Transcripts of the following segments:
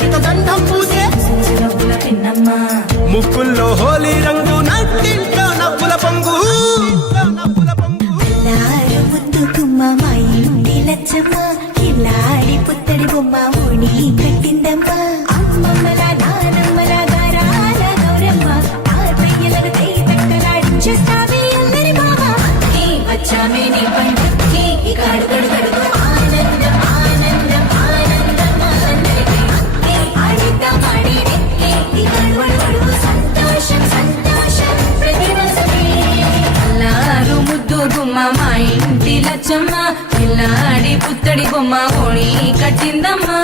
కంటితో గంధం పూసే ముక్కుల్లో హోలీ రంగు నట్టింట్లో నవ్వుల పొంగు కిల్లాడి పుత్తడి బొమ్మ ఓణి కట్టిందమ్మా అమ్మమ్మల నానమ్మల గారాల గౌరమ్మ తాతయ్యలను తట్టలాడించేస్తావే అందరి బావ వచ్చామే నీ పండుగకి ఇక అడుగడుగడుగు ఆనందం ఆనందం ఆనందం అందరికీ ఆడిద్దాం ఆడిడే ఇక అడుగడుగడుగు సంతోషం సంతోషం ప్రతివసమే అల్లారు ముద్దు గుమ్మ మా ఇంటి లచ్చమ్మ పిల్లాడి పుత్తడి బొమ్మ ఓణి కట్టిందమ్మా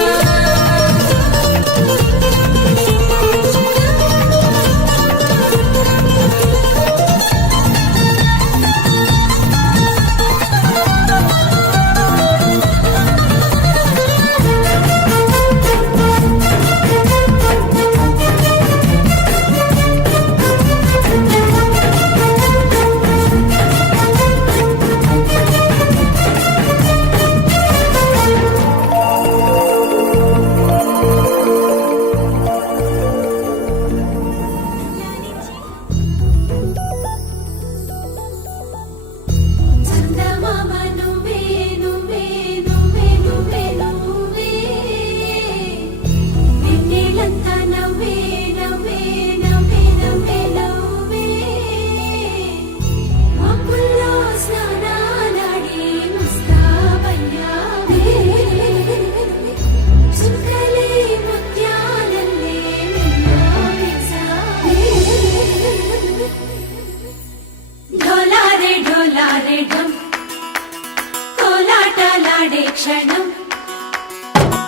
క్షణం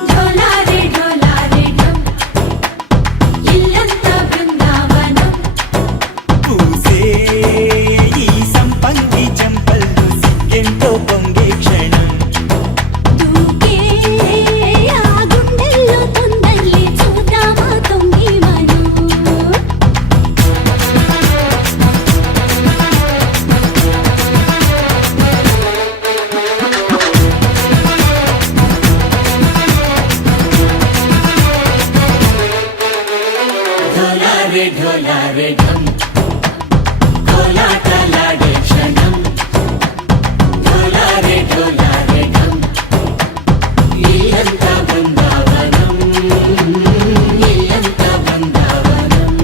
ఢోలారే ఢోలారే ఢం ఇల్లంతా బృందావనం పూసే ఈ సంపంగి చంపల్లు సిగ్గెంతో పొంగే క్షణం దూకే ఆ గుండెల్లో తొందల్లి చూద్దామా తొంగి మనం ఢోలారే ఢోలారే ఢం కోలాటలాడే క్షణం ఢోలారే ఢోలారే ఢం ఇల్లంతా బృందావనం ఇల్లంతా బృందావనం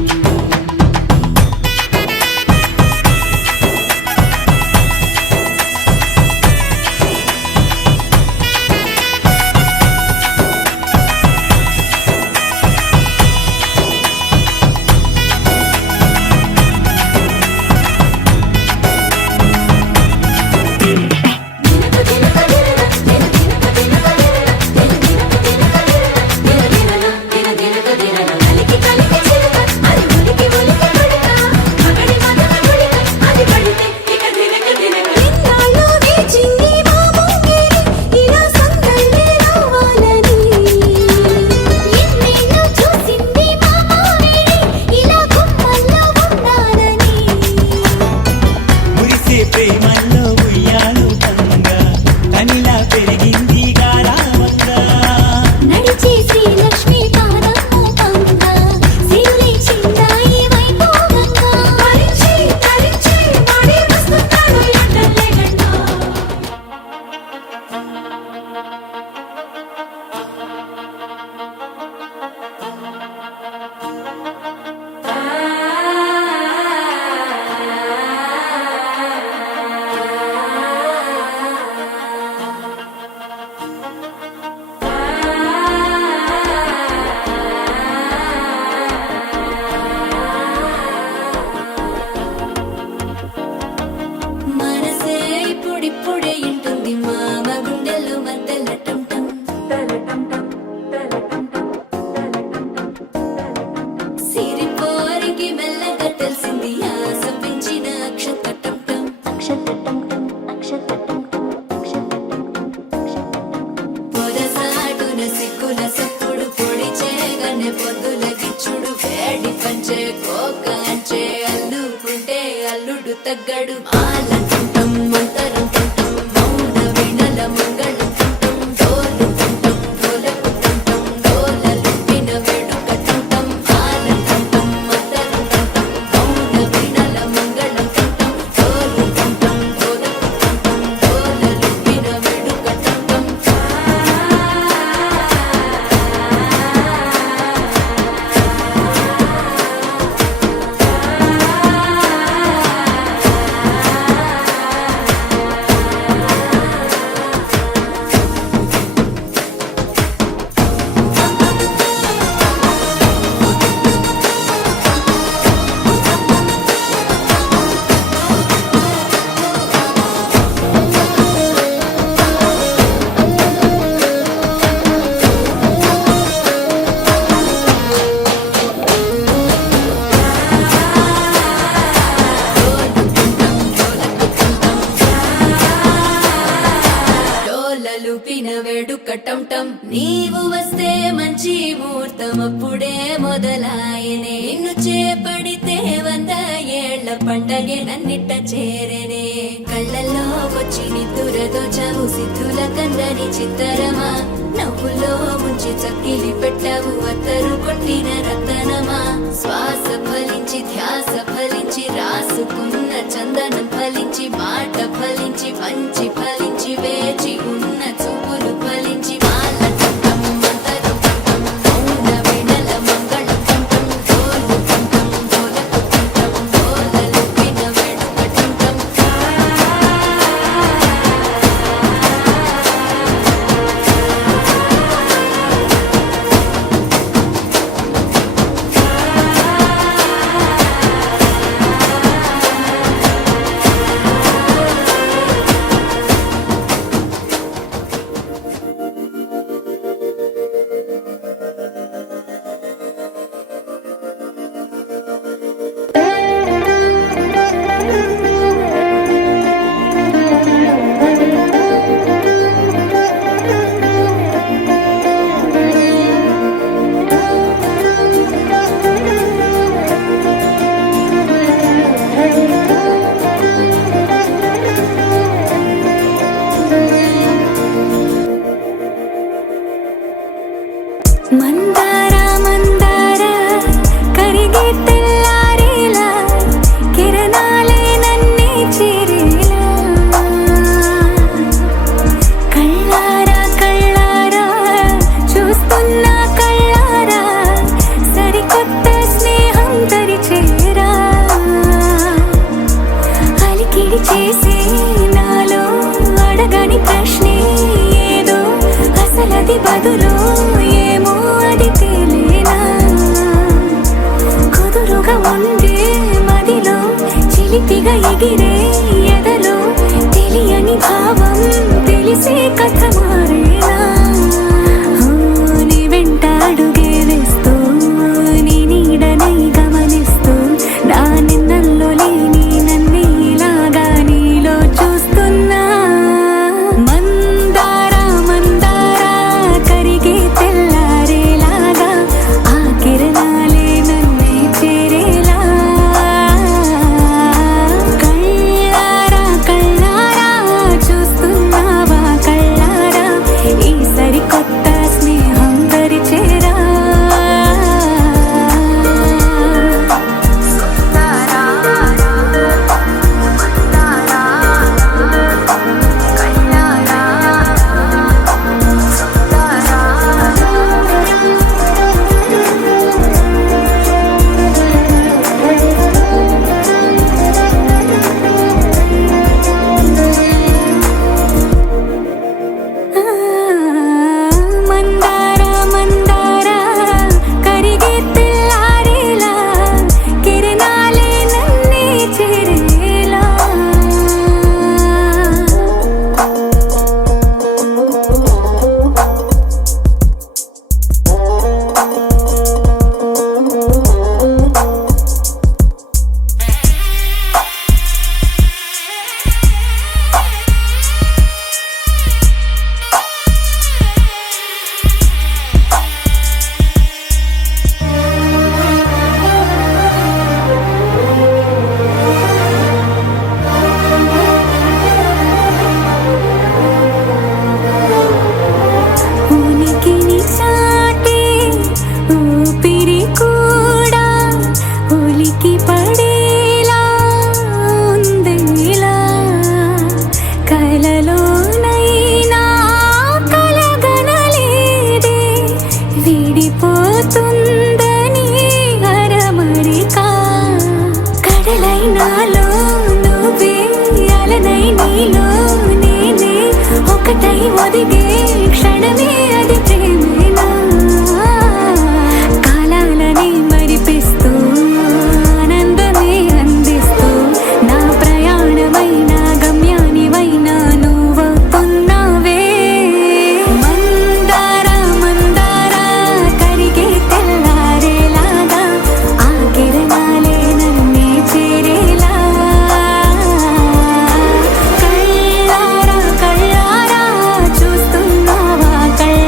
మురిసే ప్రేమల్లో ఉయ్యాలు పంగా తనిలా పెరిగింది గారావంగా నడిచే శ్రీ లక్ష్మీ పాదము పంగ సిరులే చిందాయి వైభోగంగా తరించి తరించి మాడి వస్తున్నాడు ఎండలే గంట మనసే ఇప్పుడిప్పుడే ఇంటుంది మామ గుండెల్లో మధ్యల టంటం సిరిపోరికి మెల్లగా తెలిసింది ఆశ పెంచిన అక్షతటం పొదసాటున సిక్కుల సప్పుడు పొడి చేయగానే పొద్దుల గిచ్చుడు వేడి పంచే కోకాంచే అల్లుకుంటే అల్లుడు తగ్గడు ఆలంటుంటం మంతరం టుంటం మౌన వీణల మంగళం టుంటం డోలు టుంటం డోలకు టుంటం డోలలుంపిన అప్పుడే మొదలాయనే నిన్ను చేపడితే 100 ఏళ్ల పండగే నన్నిట్ట చేరనే కళ్ళల్లో వచ్చి నిద్దురదో చావు సిద్ధుల కందని చిత్తరమా నవ్వులో ముంచి చక్కిలి పెట్టావు అత్తరు కొట్టిన రతనమా శ్వాస ఫలించి ధ్యాస ఫలించి రాసుకున్న చందనం ఫలించి మాట ఫలించి పంచి ఫలించి వేచి ఉన్న చూపులు ఫలించి మాల కంఠం మంతరు కంఠం మౌన వెడల మంగళ కంఠం డోలు కంఠం డోలకు కంఠం డోలలు విన వెడుక కంఠం మందార మందార కరిగే తెల్లారేలా కిరణాలే నన్నే చేరేలా కళ్ళారా కళ్ళారా చూస్తున్నా కళ్ళారా సరికొత్త స్నేహం తరిచేరా అలికిడి చేసే నాలో అడగని ప్రశ్నే ఏదో అసలది బదులు ఏమో అది తేలేనా కుదురుగా ఉండే మదిలో చిలిపిగా ఎగిరే ఎదలో తెలియని భావం తెలిసే కథ మారేనా నీ వెంట అడుగే వేస్తూ నీ నీడనై గమనిస్తూ నా నిన్నల్లో లేని నన్నే ఇలాగా నీలో చూస్తున్నా మందార మందార కరిగే తెల్లారేలాగా ఆ కిరణాలే నన్నే చేరేలా కళ్ళారా కళ్ళారా చూస్తున్నావా కళ్ళారా ఈ సరికొత్త స్నేహం దరిచేరా మందార మందార కరిగే తెల్లారేలా కిరణాలే నన్నే చేరేలా ఉనికిని చాటే ఊపిరి కూడా ఉలికి పడేలా ఉందేలా కలలోనైనా కలగనలేదే విడిపోతుందని అరమరిక కడలైనాలో నువ్వే అలనై నీలో నేనే ఒకటై ఒదిగే క్షణమే అది ప్రేమేనా కాలాలని మరిపిస్తూ ఆనందమే అందిస్తూ నా ప్రయాణమైన గమ్యానివైన నువ్వవుతున్నావే మందార మందార కరిగే తెల్లారేలాగా ఆ కిరణాలే నన్నే చేరేలా కళ్ళారా కళ్ళారా చూస్తున్నావా కళ్ళారా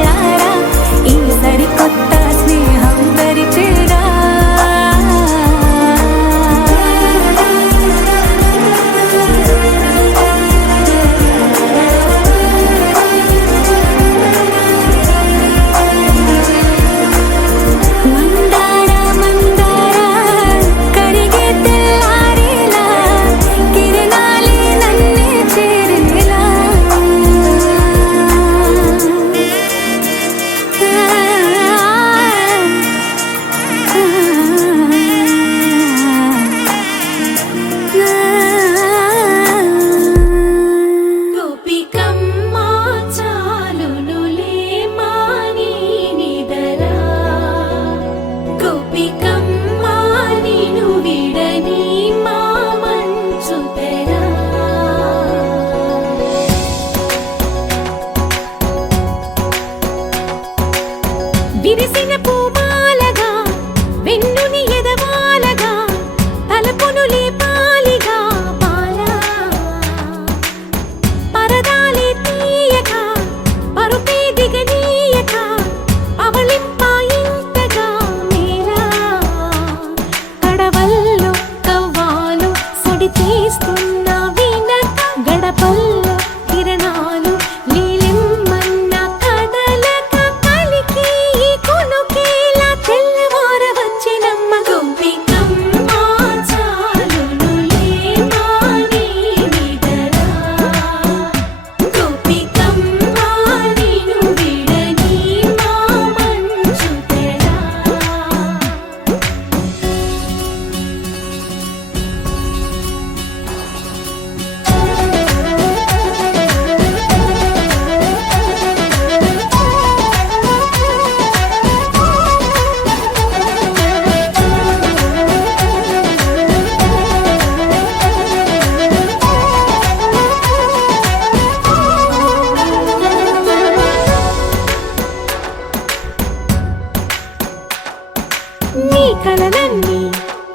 నీ కలలన్నీ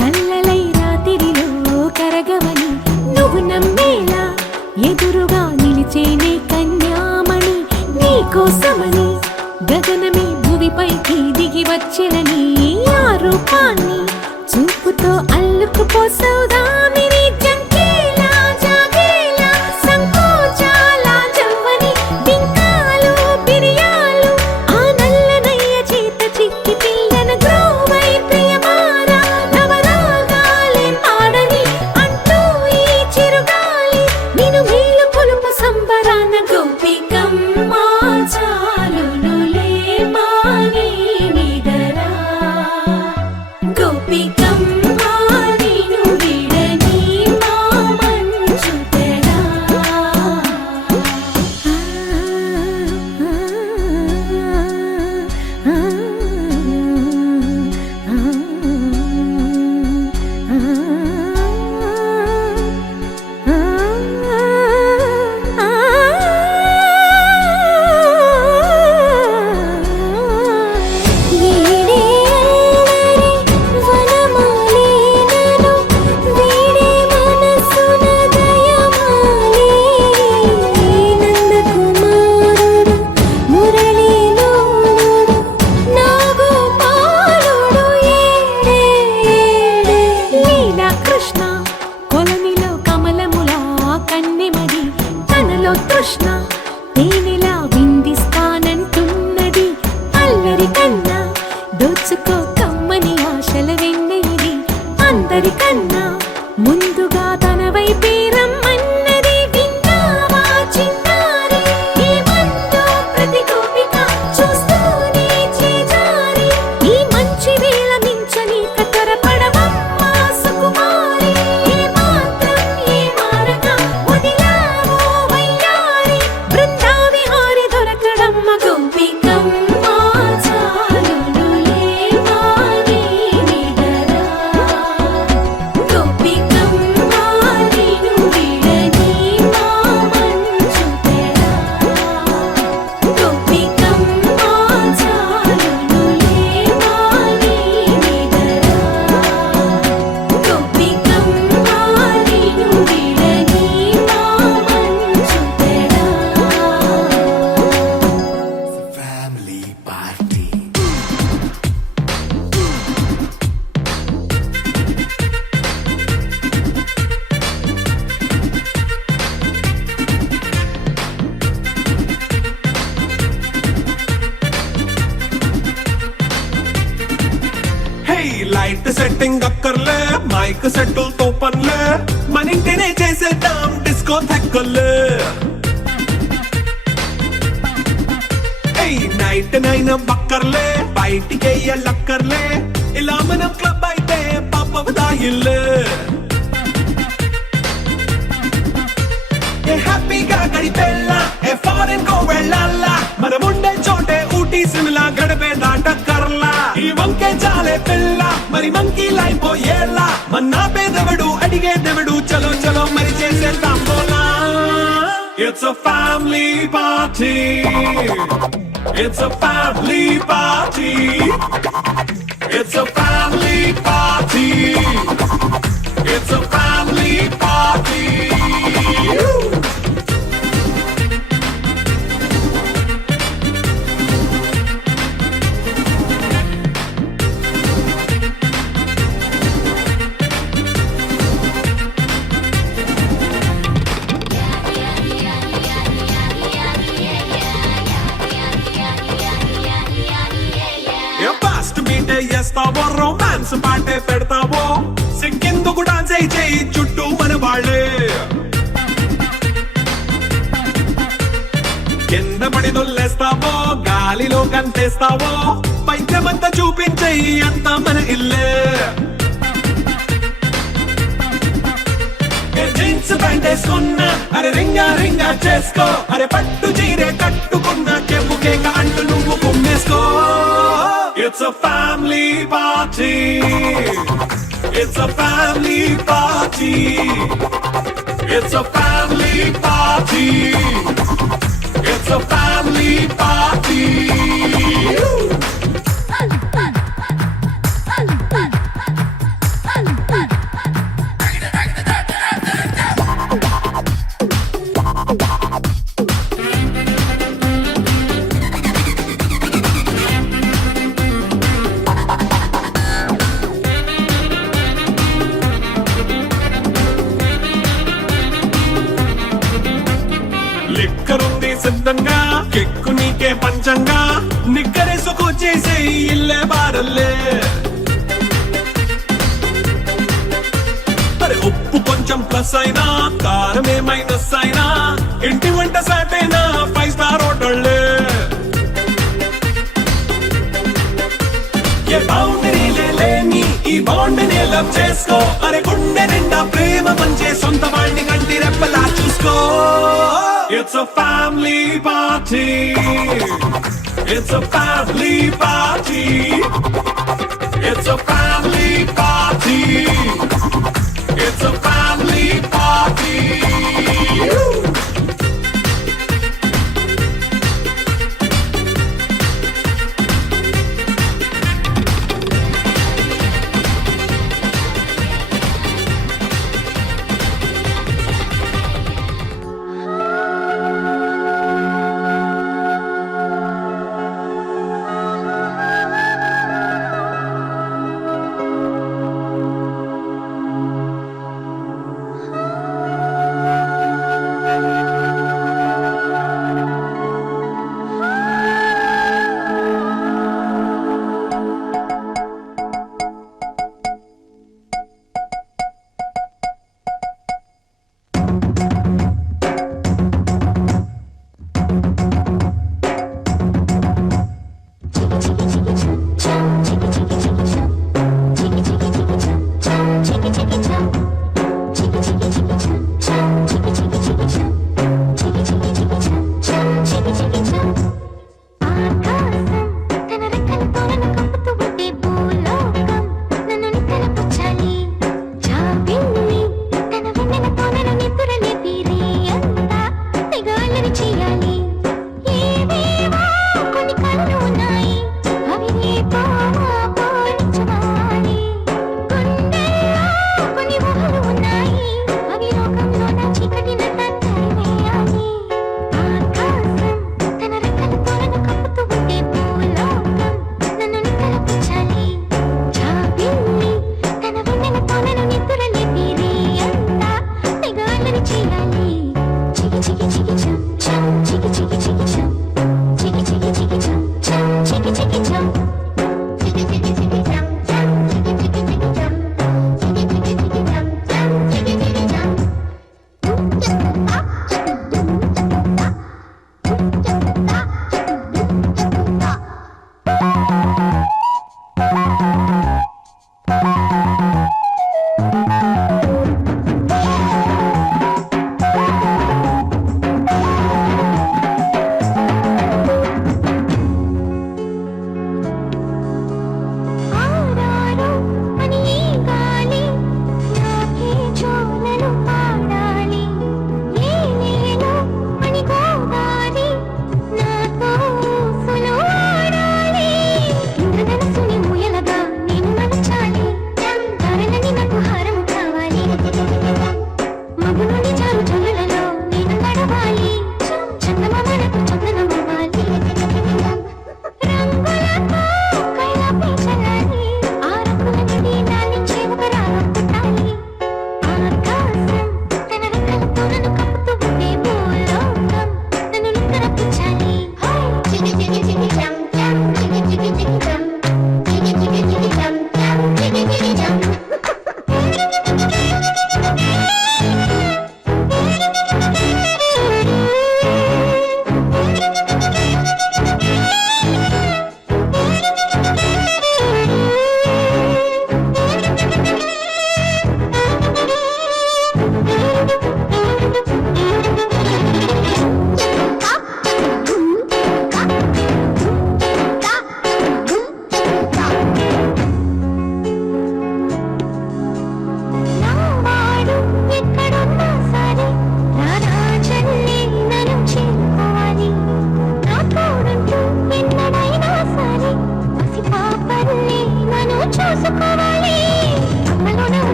కల్లలై రాత్రిలో కరగవని నువ్వు నమ్మేలా ఎదురుగా నిలిచేనే కన్యామణి నీ కోసమని గగనమే భూమిపైకి దిగి వచ్చినని ఆ రూపాన్ని చూపుతో అల్లుకుపోసౌదామిని జంకేలా జాగేలా సంకోచాల జవ్వని బింకాలు బిరియాలు ఆ నల్లనయ్య చేత చిక్కి పిల్లన గ్రోవై ప్రియమారా నవరాగాలే పాడని అంటూ ఈ చిరుగాలి నిన్ను మేలు కొలుపు సంబరాన గోపికమ్మ చాలునులే మాని నిదరా గోపికమ్మ నిన్ను విడని మా మంచు తెరా కృష్ణ కొలనిలో కమలములా కన్నెమది తనలో తృష్ణ తేనెలా విందిస్తానంటున్నది అల్లరి కన్నా దోచుకో కమ్మని ఆశల వెన్నెయిది అందరికన్నా ముందుగా తన వైపే రమ్మన్నది విన్నావా చిన్నారి ఏమందో ప్రతి గోపిక చూస్తూనే చేజారి ఈ మంచి వేళ మించని కతరపడవమ్మా సుకుమారి ఏ మాత్రం ఏ మారక వదిలావో వయ్యారి బృందావిహారి దొరకడమ్మ గోపికమ్మ చాలునులే మాని నిదరా గోపికమ్మ నిన్ను విడని మా మంచు తెరా గోపికమ్మ చాలునులే మాని నిదరా గోపికమ్మ నిన్ను విడని మా మంచు తెరా ఫ్యామిలీ పార్టీ హే లైట్ సెట్టింగ్ అక్కర్లే మైక్ సెట్టులతో పనులే మన ఇంటినే చేసేద్దాం డిస్కో థెక్కలే నైట్ నైన్ బక్కర్లే బయటికి లక్కర్లే ఇలా మనం క్లబ్ అయితే పాప ఇల్లే ఏ హ్యాపీగా గడిపెళ్ళ ఏ ఫారెన్ కో వెళ్ళాల మనం ఉండే చోటే ఊటీ సిమ్లా గడిపే దాటక్కర్లా ఈ వంకే చాలే పిల్ల మరి మంకీ లైపోయేలా మన్నా పేదవడు అడిగేదెవడు చలో చలో మరి చేసేద్దాం పోలా it's a family party it's a family party it's a family party it's a family party fast మీటే చేస్తావో రొమాన్స్ పాటే పెడతావో సిక్కిందుకు డాన్స్ అయి చేయి చుట్టూ మన వాళ్ళే కింద పడి దొల్లేస్తావో గాలిలో కంటేస్తావో పైద్యమంతా చూపించేయి అంతా మన ఇల్లే జీన్స్ ప్యాంట్ వేసుకున్నా అరే రింగా రింగా చేసుకో అరే పట్టు చీరే కట్టుకున్నా చెప్పు కేక అంటూ నువ్వు కుమ్మేసుకో It's a family party. It's a family party. It's a family party. It's a family party. ప్రపంచంగా నిక్కరేసుకొచ్చేసే ఇల్లే బారల్లే అరే ఉప్పు కొంచెం ప్లస్ అయినా కారమే మైనస్ అయినా ఇంటి వంట సాటైనా 5 స్టార్ హోటళ్ళే ఏ బౌండరీ లేని ఈ బాండ్ ని లవ్ చేసుకో అరే గుండె నిండా ప్రేమ పంచే సొంత వాడిని కంటి రెప్పలా చూసుకో It's a family party It's a family party It's a family party It's a family party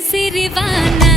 సిరివాన